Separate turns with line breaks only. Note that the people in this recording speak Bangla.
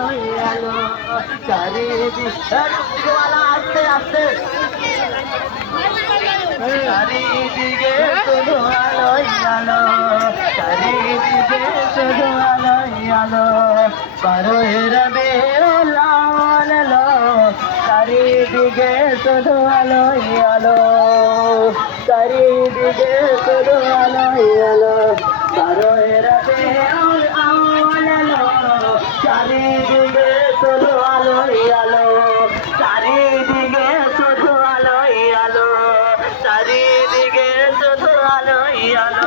আলোয় আলো চারিদিকে আস্তে আস্তে চারিদিকে শুধু আলোয় আলো, চারিদিকে শুধু আলোয় আলো বারোয়ের বেলাল আলো চারিদিকে শুধু আলোয় আলো চারিদিকে শুধু চারিদিকে চলো আলোই আলো চারিদিকে চলো আলোই আলো চারিদিকে চলো আলোই আলো।